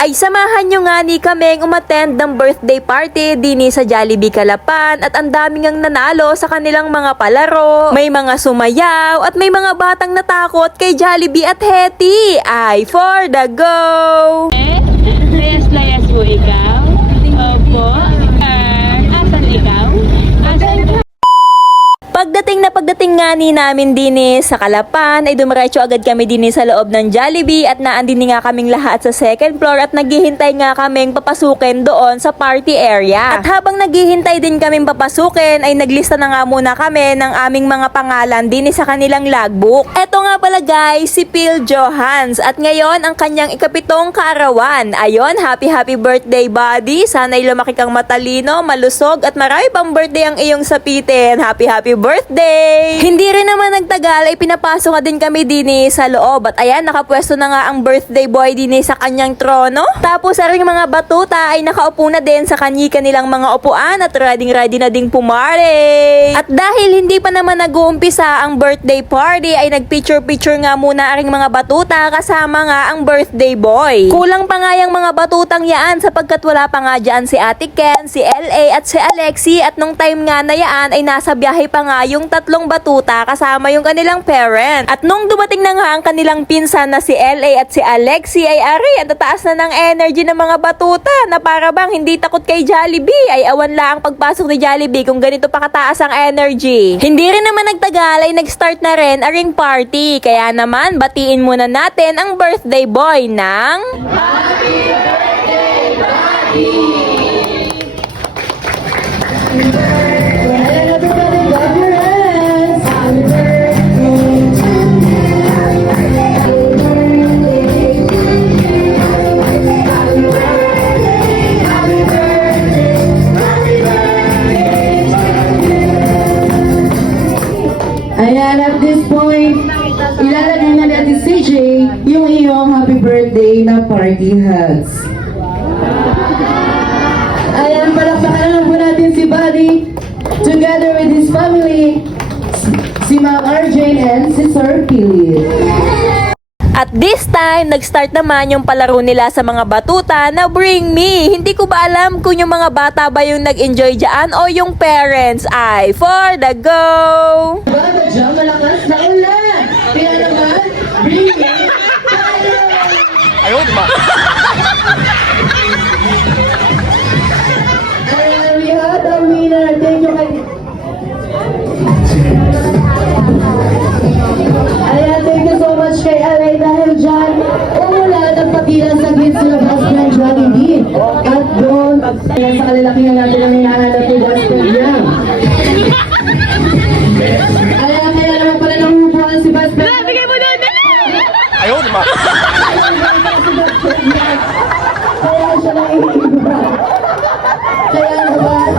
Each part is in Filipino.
Ay samahan nyo nga ni kaming umattend ng birthday party dini sa Jollibee Calapan at ang daming ang nanalo sa kanilang mga palaro. May mga sumayaw at may mga batang natakot kay Jollibee at Hetty. Ay for the go! Layas-layas po ikaw? Opo. Asan ikaw? Pagdating nga ni namin dini sa Calapan ay dumiretso agad kami dini sa loob ng Jollibee at naandini nga kaming lahat sa second floor at naghihintay nga kaming papasukin doon sa party area. At habang naghihintay din kaming papasukin ay naglista na nga muna kami ng aming mga pangalan dini sa kanilang logbook. Eto nga pala guys, si Phil Johans at ngayon ang kanyang ikapitong kaarawan. Ayon, happy birthday buddy. Sana'y lumaki kang matalino, malusog at marami pang birthday ang iyong sapitin. Happy birthday! Hindi rin naman nagtagal ay pinapasok nga din kami dini sa loob at ayan nakapwesto na nga ang birthday boy dini sa kanyang trono. Tapos aring mga batuta ay nakaupo na din sa kanilang mga upuan at ready na ding pumare. At dahil hindi pa naman nag-uumpisa ang birthday party ay nagpicture nga muna aring mga batuta kasama nga ang birthday boy. Kulang pa nga yung mga batutang yaan sapagkat wala pa nga dyan si Ate Ken, si LA at si Alexi at nung time nga na yaan ay nasa biyahe pa nga yung tatlong batuta kasama yung kanilang parent. At nung dumating na nga ang kanilang pinsan na si LA at si Alexi ay ari, ang tataas na ng energy ng mga batuta na para bang hindi takot kay Jollibee. Ay awan lang pagpasok ni Jollibee kung ganito pa kataas ang energy. Hindi rin naman nagtagal ay nag-start na rin aring party. Kaya naman batiin muna natin ang birthday boy ng Happy Birthday Buddy! Ayan, at this point, ilalagay na ni Ate CJ yung iyong happy birthday na party hats. Ayan, palakpakan na lang po natin si Buddy together with his family, si Ma'am RJ and si Sir Philip. At this time, nag-start naman yung palaro nila sa mga batuta na Bring Me. Hindi ko ba alam kung yung mga bata ba yung nag-enjoy dyan o yung parents. Ay, for the go! Bata dyan, malakas na ulan. Kaya naman, bring me fire! Ayaw, di ba? Ayan, we had a winner. Thank you kay... Ayan, thank you so much kay LA dahil dyan, umulan ang pagilan sa gate sa labas ng Jollibee. At doon, sa kalalakihan natin ang hinahanap ni Basper Young. Ayan, kaya naman pala nangubuhan si Basper Young. Bigay mo na! Ayaw, di ba? Kaya siya lang iiba. Kaya naman,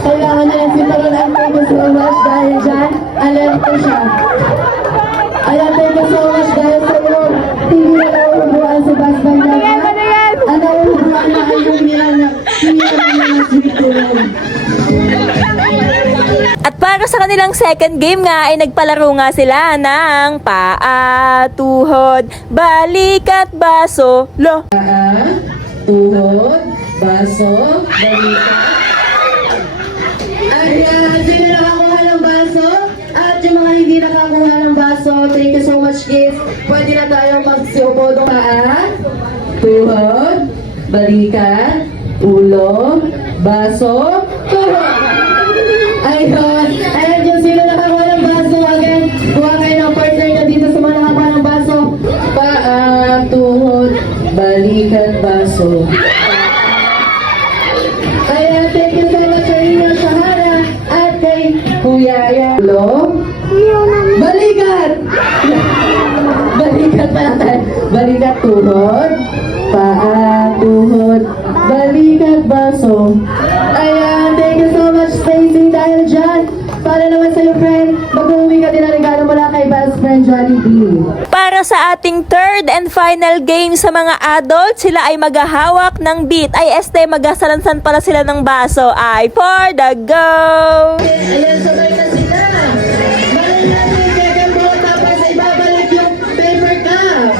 kailangan na yung sintaron ang thank you so much dahil dyan, alam ko siya. Ayan, thank you so much dahil sa iyo, hindi na nauubuan si Basban Young. Ang nauubuan na ay yung nilang mga sweet. At para sa kanilang second game nga ay nagpalaro nga sila ng paa, tuhod, balik at baso, lo. Tuhod, baso, balikat. Ayan, sino nakakuha ng baso? At yung mga hindi nakakuha ng baso, thank you so much kids. Pwede na tayong magsiupo doon. Paa, tuhod, balikat, ulo, baso, tuhod. Ayun, ayan yung sino nakakuha ng baso. Again, kuha kayo ng partner na dito sa mga nakakuha ng baso. Paa, tuhod, balikat, baso. Ayan, thank you so much sa inyo, Shahara, at kay Kuya Yalo. Balikat! Balikat pa natin. Balikat, tuhod, paa, tuhod, balikat, baso. Ayan, thank you so much, Stacy, dahil dyan, para naman sa'yo, friend, mag-uwi ka din ang regalo mula kay best friend Jollibee. Para sa ating third and final game sa mga adult, sila ay maghahawak ng beat. Ay magasalansan pala sila ng baso. Ay for the go! Ayan, sabay na sila. Balik natin, gagambo, tapos ibabalik yung paper cup.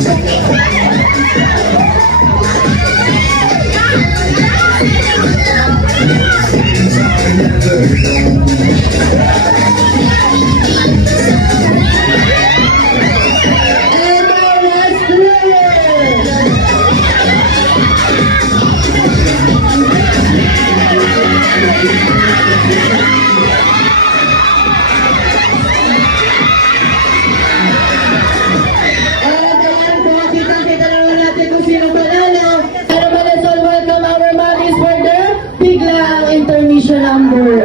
And our last player. At ayan po, kitang-kita naman natin kung sino panalo. Pero let's all welcome our mommies for their biglang intermission number.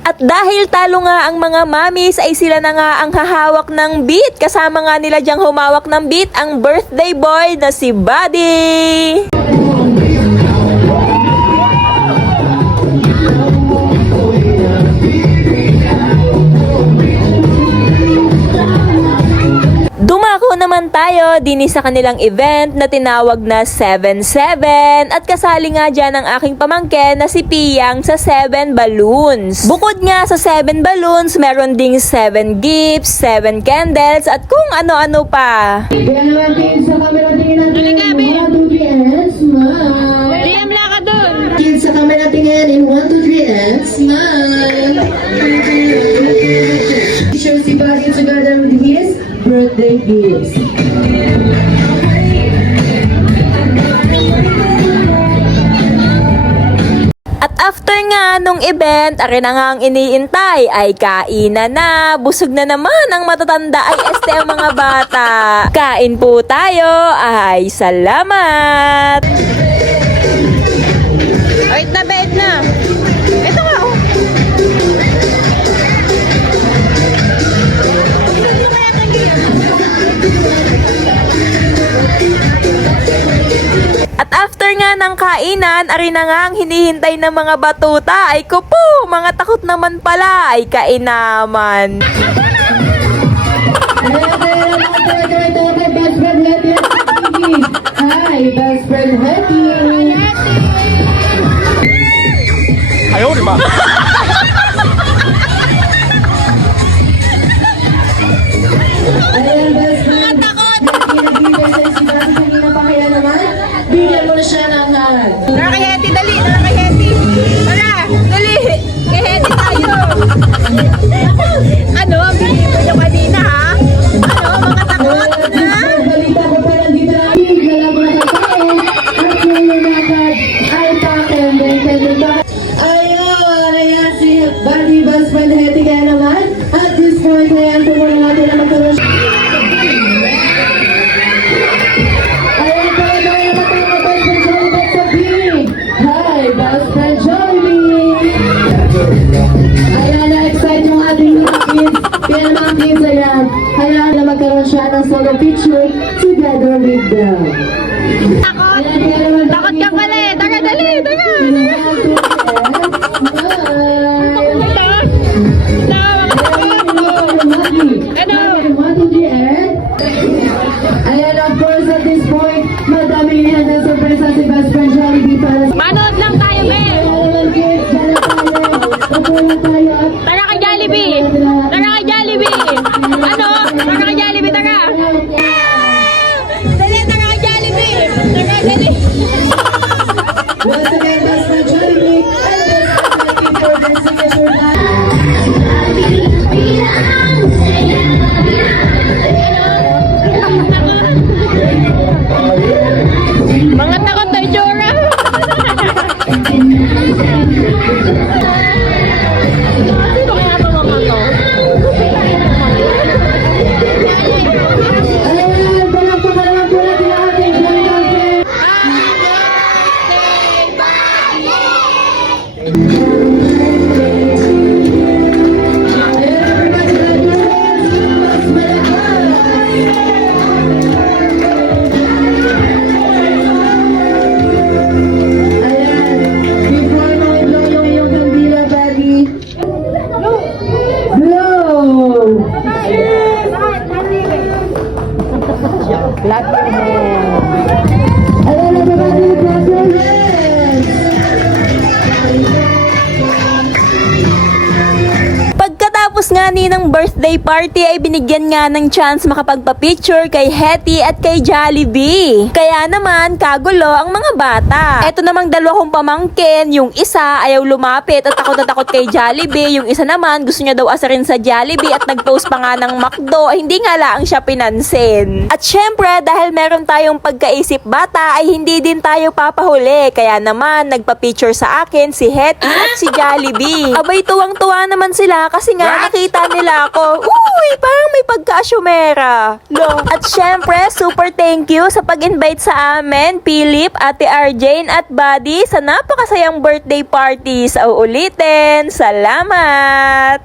At dahil talo nga ang mga mamis ay sila na nga ang hahawak ng beat. Kasama nga nila diyang humawak ng beat ang birthday boy na si Buddy. Dumako naman tayo din sa kanilang event na tinawag na 7-7 at kasali nga dyan ang aking pamangkin na si Piyang sa 7 balloons. Bukod nga sa 7 balloons, meron ding 7 gifts, 7 candles at kung ano-ano pa. Kaya naman tingin sa camera, tingin natin. 1, 2, 3, and smile. Liam, laka dun! Tingin sa camera, tingin in 1, 2, 3, and smile. Show si Buddy together with his birthday gifts. At after nga nung event, arin na nga ang iniintay ay kainan na. Busog na naman ang matatanda ay este ang mga bata. Kain po tayo, ay salamat! Ay, tabait na! Ito nga, oh! At after nga ng kainan, arin na nga ang hinihintay ng mga batuta. Ay ko po, mga takot naman pala, ay kainaman. Hi, best friend Hetty. Ayaw, di ba? Ayan, best friend. Nagbibigay sa'yo si Daddy kanina pa kaya naman. Bigyan mo na siya ng hug. Tara kay Hetty, dali! Tara kay Hetty! Tara! Dali! Kay Hetty tayo! Ano? Bigyan mo nyo kanina, ha? Ano? Mga takot? Ha? Balita ko pa nandito na. Galang na tayo. At yung nakad ay pakendeng-kendeng ba? Ayun, ayan si Buddy, best friend Hetty kaya naman. At this point, ayan, tumulong natin na magkaroon siya. Ayan pa rin tayo matapos best friend Jollibee sa B. Hi, best friend Jollibee. Ayan, na-excite yung ating mga kids. Kaya naman kids, ayan. Hayaan na magkaroon siya ng solo picture together with them. Takot! Ayan, kaya naman Takot ka pala eh! Tara, dali! Tara! Ayan, of course, at this point, madaming ihanda surprise si best friend Jollibee para sa... Manood lang tayo, be! Ayan naman kids, dala tayo. Upo lang tayo at... Tara kay Jollibee! Tara kay Jollibee! Ano? Tara kay Jollibee, tara! Dali, tara kay Jollibee! Tara, dali! Once again, best friend Jollibee and best friend Hetty for their signature dance. Mga takot na itsura! Sino kaya ito mga to? Ayan, palakpakan naman po natin ang ating Jollibee. Ayan, everybody, let's Ayan, before mo i-blow yung iyong kandila, Buddy. Blow! Ayan, everybody, clap your hands! kaninang birthday party ay binigyan nga ng chance makapagpa-picture kay Hetty at kay Jollibee. Kaya naman, kagulo ang mga bata. Eto namang dalawa kong pamangkin, yung isa ayaw lumapit at takot na takot kay Jollibee, yung isa naman gusto niya daw asarin sa Jollibee at nag-post pa nga ng McDo, hindi nga lang siya pinansin. At syempre, dahil meron tayong pagkaisip bata, ay hindi din tayo papahuli. Kaya naman, nagpa-picture sa akin si Hetty at si Jollibee. Abay, tuwang-tuwa naman sila kasi nga nakita nila ako. Uy, parang may pagka-asyumera. Lo. At syempre, super thank you sa pag-invite sa amin, Philip, Ate Arjane at Buddy sa napakasayang birthday party. Sa uulitin, salamat!